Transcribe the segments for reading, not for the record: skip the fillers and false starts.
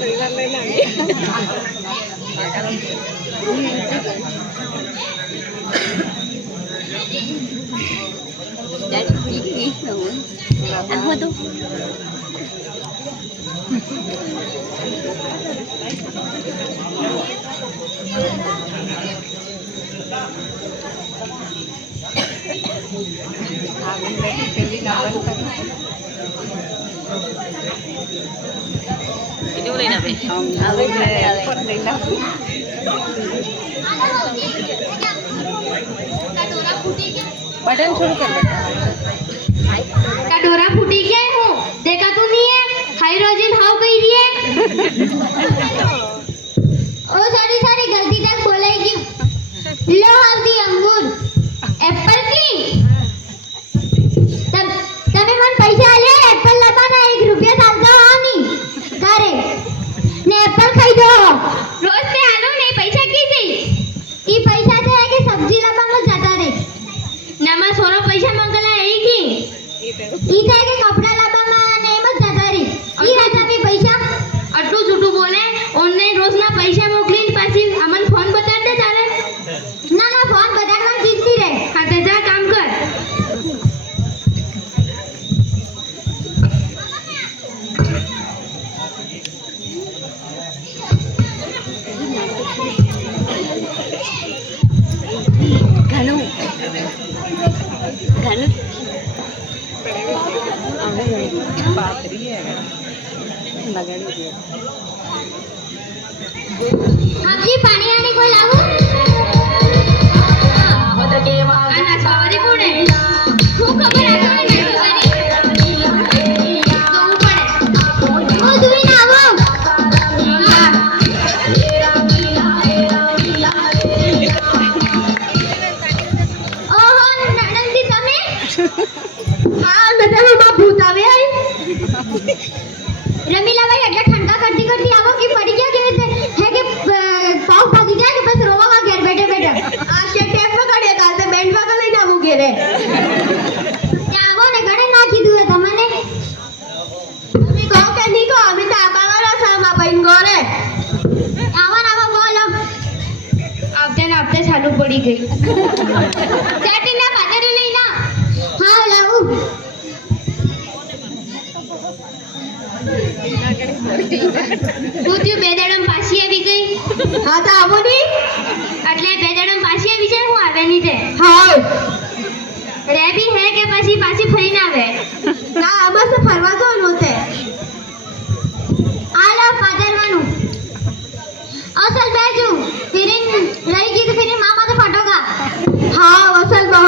परिवार लઈને ini boleh nabe? Button शुरू कर दे। डोरा फूटी क्या है? देखा तू नहीं है? हाइड्रोजन हाउ कही रही है? ओ सारी सारी गलती तक बोलेगी। लो हल्दी अंगूर एप्पल की तब तमे मन पैसे आले एप्पल लता ना 1 रुपया सालता हानी करे ने एप्पल खाई दो रोज ते आलो ने पैसा की थी ई पैसा से है कि सब्जी लता में जाता रे नमा सोनो पैसा मंगला है की ई थे के कपड़ा लता में ने मत जाता रे ई राता के पैसा अटू झूठू बोले ऑनलाइन रोज ना पैसा मोकलीन पाછી अमन फोन बता दे तारे ना ना फोन बता जीतती रे हां ते जा काम कर घालो घालो पातरी है लगाड़ी दिया हाँ जी पानी आने को लाऊं आना सवारी कौन है खूब खबर आता है ना सवारी तो ऊपर ओ दुई ना वो ओहो नंदी तमे हाँ मतलब हम भूत आवे आई रमीला भाई अड्डा ठंडा करती करती आवो की पड़ी क्या के है कि पाव भागी क्या कि बस रोवा का घर बैठे बैठे आज के टेप में कड़े काते बैंड वाला लेने आवो गेरे जावो ने गणे नाखी दुए तमने अभी को के नी को अभी तो आकावारा सामा बइन गोरे आवा आवा बोलो अब चालू पड़ी गई चाटी ना पातरी लेना हां लाऊ પૂછ્યું બેદડમ પાછી આવી ગઈ હા તો આવો ની એટલે બેદડમ પાછી આવી જાય હું આવેલી છે હા રેબી હે કે પછી પાછી ફરીને આવે ના આમાં તો ફરવા જવાનું છે આલા પાદરવાનું અસલ બાજુ ફિરિંગ રહી ગઈ તો ફિરિંગ મામા તો ફટોગા હા અસલ બહ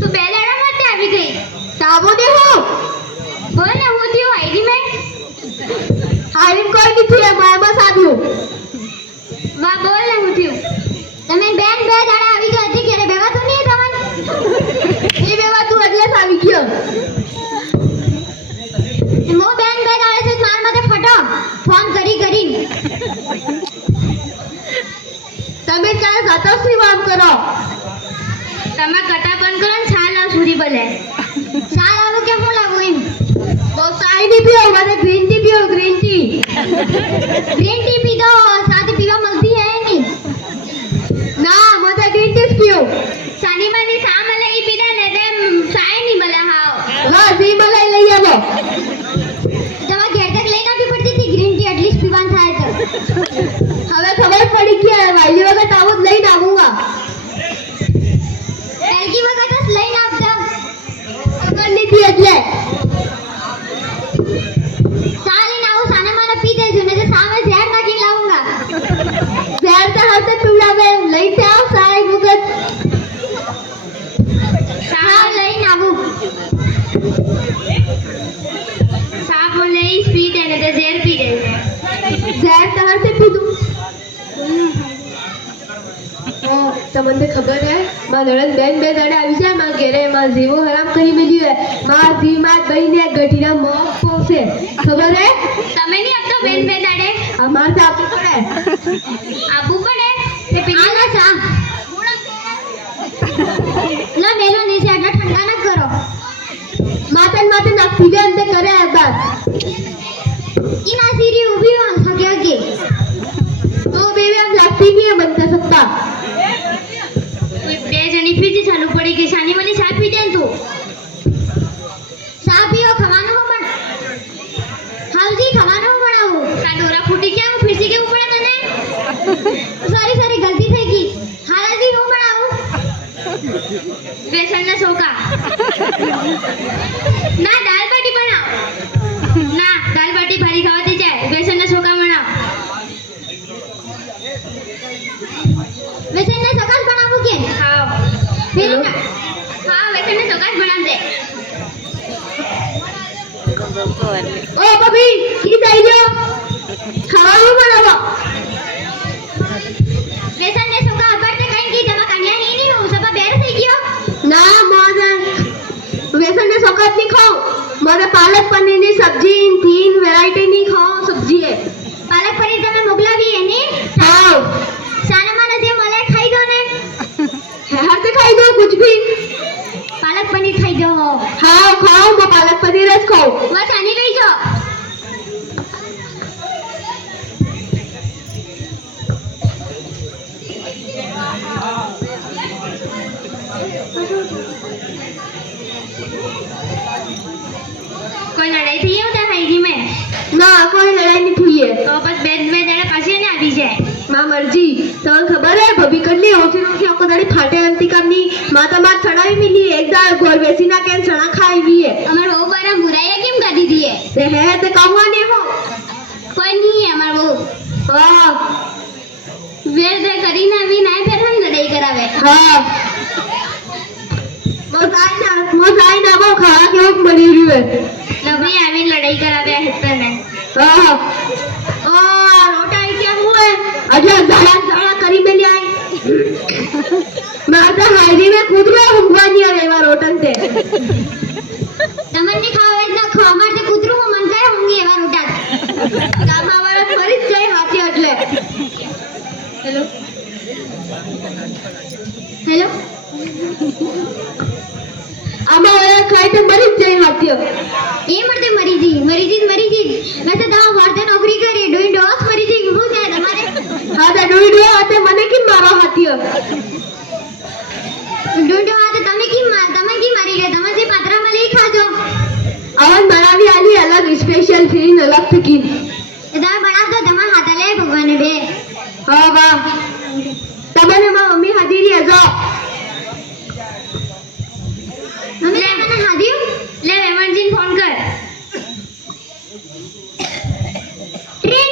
તું બેદડમ માટે આવી ગઈ તાબો દે હું बोल ना वो थी आईडी में आईडी कोई नहीं थी मैं बस आ गई वाह बोल ना वो थी તમે બેન બે દાડા આવી ગયો હતી કે બેવા તો નહીં તમન એ બેવા તું એટલે આવી ગયો મો બેન બે દાડા છે માર માથે ફટો ફોન કરી કરી તમે ચાલ ગતોસની વાત કરો તમે કટા બંધ કરો ને છાલ આવ સુધી બોલે છાલ આવું કે હું લાવું એમ वो चाय नहीं पियो मैंने ग्रीन टी पियो ग्रीन टी पी दो साथ पीवा मलती है नहीं ना मुझे ग्रीन टी पियो सानी मानी सामले ही पीदा ने दे चाय नहीं मला हाओ ला जी मला લઈ આવો તમારે ઘેર તક લઈને આવી પડતી હતી ગ્રીન ટી એટલીસ્ટ પીવાન થાય તો હવે ખબર પડી કે વાલી વગર આવું લઈને આવુંગા એલકી વગર તો લઈને આવતા ખબર નથી એટલે साली ना वो साने माने पी दे जो नहीं तो सामने जहर ना किन लाऊंगा जहर तो हर तक पीड़ा में लई थे आओ सारे मुगत साहब लई ना वो साहब बोले इस पी दे नहीं तो जहर पी दे जहर तो हर तक पी दूँ તમને ખબર હે માં નળન બેન બે દાડે આવી જાય માં ઘરે માં જીવો હરામ કરી મેલ્યું હે માં જી માં બઈને ગઠીના મોક પોસે ખબર હે તમે ની આપતો બેન બે દાડે અમાર તો આપવું પડે તે પીના ના ચા ના મેલો ને છે આટલા ઠંડા ના કરો માથે નાખી દે અંતે કરે બાત इना सीरी उभी हो सके आगे तो बेबी अब लगती नहीं है बनता सकता कोई बेजनी फिर चालू पड़ेगी शानी मनी चाय पी दे तू चाय पियो खवानो हो पण हाउजी खवानो हो बनाओ ता डोरा फूटी क्या फिर से के ऊपर तने सारी गलती થઈ ગઈ હાલાજી હું બનાવું बेसन ना सोका ना दाल बाटी बनाओ ना दाल बाटी भारी खावाती जाए बेसन ना सोका बनाओ बेसन ना सोका बनावू के खाओ फिर ना हां बेसन ना सोका बना दे ओ बबी की થઈ ગયો ખાવાનું બનાવો बेसन ने सोका अबर ते कहीं की जमा कन्या ही नहीं हो सब बेर થઈ ગયો ना मोने बेसन ने सोका नहीं खाओ मोने पालक पनीर ની सब्जी 3 वैरायटी ની खाओ सब्जी है पालक पनीर તમે મોકલાવી है ने खाओ સાનામાં જે મળે ખાઈ દો ને હર से खाई दो कुछ भी पालक पनीर खाई दो खाओ खाओ मैं पालक पनीर જ ખાઉં वो ચાની લઈ જાઓ कोई लड़ाई थी है उधर हाईगी में ना कोई लड़ाई नहीं हुई है तो बस बेड में जरा पासे ने आवी जाए मां मर्जी तो खबर है भभी करली होसी आको दाड़ी फाटे अंती करनी माता मार चढ़ाई मिली एक दाल गोल बेसी ना केन चना खाई भी है अमर वो बारा बुराई केम कर दी है ते कहवा ने हो कोई नहीं है अमर वो हां वेर दे करीना भी नहीं फिर हम लड़ाई करावे हां मोजाई ना वो खा के एक मरी रही है नभी आवी लड़ाई करावे हेतने हां ओ रोटाई क्या हुए अजय जाड़ा करी में ले आई मैं तो हाईरी में कूद रहा हूं भगवानी आवेवा रोटन से तमन्नी खावे ना खा मार से कूद रहा हूं मन करे होंगी एवा रोटा काम आवारा फरी जाए हाथी એટલે हेलो हेलो आमा वाला खाई तो मरी जाए हाथी ये मरते मरी जी मैं तो दाव वारते नौकरी करी डूइंग डॉस मरी जी हो जाए तुम्हारे हां तो डूइंग डॉ आते मने की मारो हाथी डूइंग डॉ आते તમે की मारी रे તમે જે પાત્રા માં લઈ ખાજો અવન બનાવી આલી अलग स्पेशल फीलिंग अलग थकी इधर बना दो जमा हाथ ले भगवान बे हां वाह तमने मां मम्मी हाजिरी आजो मम्मी ले मैंने हादी ले रेमन जी फोन कर ट्रेन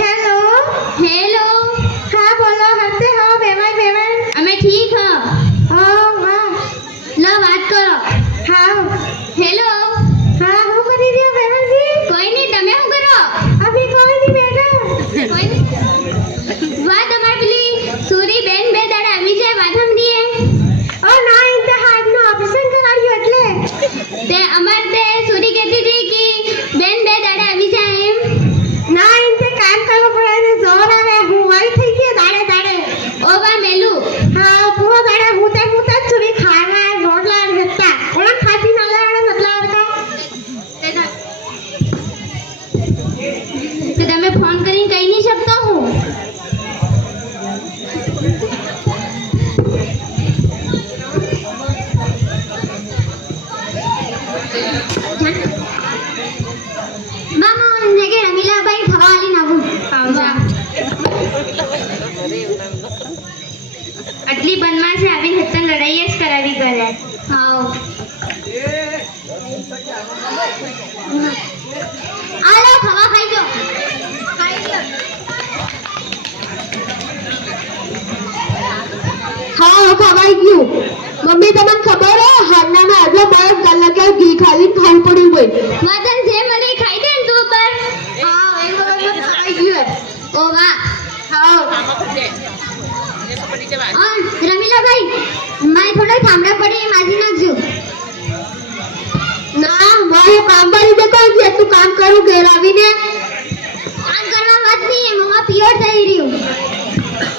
हेलो हाँ बोलो हंसते हो बेमन हमें ठीक है लो बात करो हाँ हेलो हाँ હું કરી રહ્યો બેનજી કોઈ નહીં તમે શું કરો અભી કોઈ નહીં બેટા કોઈ નહીં વા તમાર પેલી સુરી બેન બે દાડા આવી જાય વાધમ દીએ ઓ ના ઇતે હાથનું ઓપરેશન કરાવ્યું એટલે તે અમાર તે સુરી કહેતી હતી કે બેન બે દાડા આવી જાય એમ ના ઇતે કામ કરવું પડે ને જોર આવે હું વાઈ થઈ ગઈ દાડે ઓ વા મેલુ હા પૂરો દાડા હું તે છુરી ખાવા રોટલા હેતા ઓલા ખાતી ના લાડે મતલા આવતા तो તમે ફોન કરીને કહી નહીં શકતો હું મામા નગે રમીલાબાઈ થવાલી નાવું આવજા આટલી બનમાશે આવીને હતન લડાઈ જ કરાવી કરે આવ આલો ખાવા ખાઈ જો हाँ खवाई गયું मम्मी તમને ખબર હે હારનામાં આટલો બરફ ગાલ કે ઘી ખાલી ખાવું પડ્યું હોય વાતન જે મને ખાઈ દે તું પર હા એ બરોબર ખાઈ ગયું ઓ વાહ હા રમીલાભાઈ મારે થોડો થાંભડા પડી માજી નાખજો ના તારે કામવાળી દે કોણ છે તું કામ કરું ઘેર આવીને કામ કરવા વાત નહીં મમ્મા પિયર થઈ રહ્યું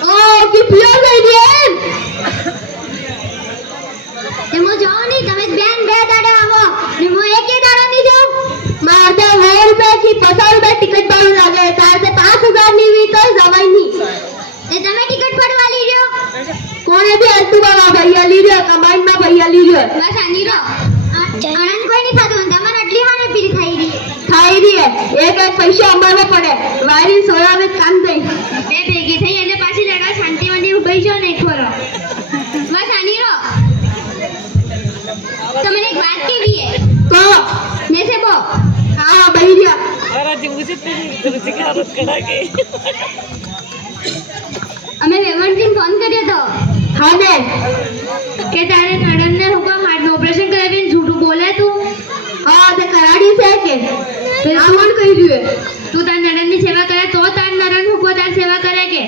ઓ કે પિયર થઈ રહ્યું તમે જાઓ નહીં તમે બેન બે દાડે આવો ને હું એકે દાડે નહીં જાઉં મારે 100 રૂપિયા થી 50 રૂપિયા ટિકિટ ભાડું લાગે તારે 5000 ની વી તો જવાય નહીં એ તમે ટિકિટ પડવા લઈ રહ્યો કોણે બી હતું બાબા ભૈયા લઈ રહ્યો કમાઈન માં ભૈયા લઈ રહ્યો બસ આની રો આનંદ કોઈ નહીં થતું તમારે આટલી વારે પીરી થઈ રહી એક પૈસા અમારવા પડે વાયરિંગ સોલાવે કામ થઈ બે ભેગી થઈ અને પાછી લડા શાંતિ મંદી ઉભી જો નહીં ખોરો બસ આની રો તમને એક વાત કેવી હે તો ને से बो हां बही दिया और आज मुझे तुझे क्या बात करा के અમે રેવણજીને ફોન કર્યો તો હા ને કે તારે નડનને હુકમ હાર્ટનું ઓપરેશન કરાવીને જૂઠું બોલે તું હા તે કરાડી છે કે તે આમણ કહી રહ્યું તું તાર નડનની સેવા કરે તો તાર નડન હુકો તાર સેવા કરે કે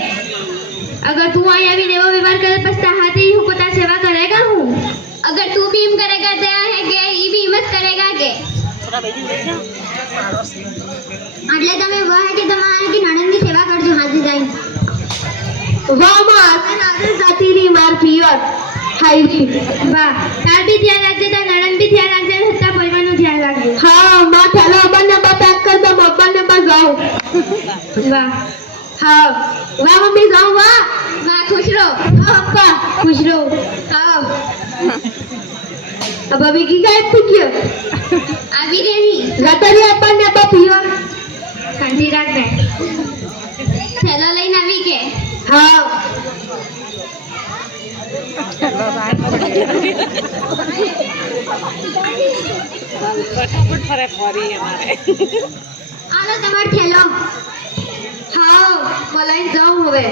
अगर तू आई अभी नेवा व्यवहार करे पछता हाथे ही हुको तार सेवा करेगा हूं अगर तू भी हिम करेगा तो है के ई भी हिम्मत करेगा के એટલે તમે વાહ કે તમારે કે નણંદની સેવા કરજો હાજી જાય વાહ માં આને જાતીની માર પિયર હાઈજી વાહ તાર બી ધ્યાન રાખજે તાર નણંદ બી ધ્યાન રાખજે સત્તા પરિવારનું ધ્યાન રાખજે હા માં ચાલો બંને પેક કર દો બંને પર જાઓ વાહ हाँ वाह मम्मी जाओ वाह वाह खुश रहो हाँ अप्पा खुश रहो हाँ अब अभी की गायब थी क्यों अभी नहीं रतरी अपन ने अप्पा पियो शांति रख दे चलो लाइन अभी के हाँ फटाफट फरे फरी हमारे आलो तमार ठेलो हाँ बोलाइन जाओ होवे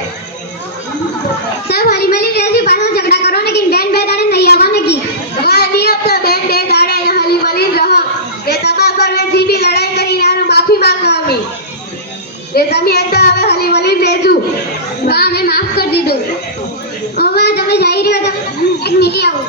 सब हरी मली रेजी पाछा झगड़ा करो लेकिन बेन बे दाड़े नहीं आवा ने की वाह नहीं अब तो बेन बे दाड़े हरी मली रहो ये तमा पर में जी भी लड़ाई करी यार माफी मांगा हमी ये तमी एता હવે હલી મલી રેજુ વાહ मैं माफ कर दी दो ओ वाह તમે જઈ રહ્યો તો એક મિનિટ આવો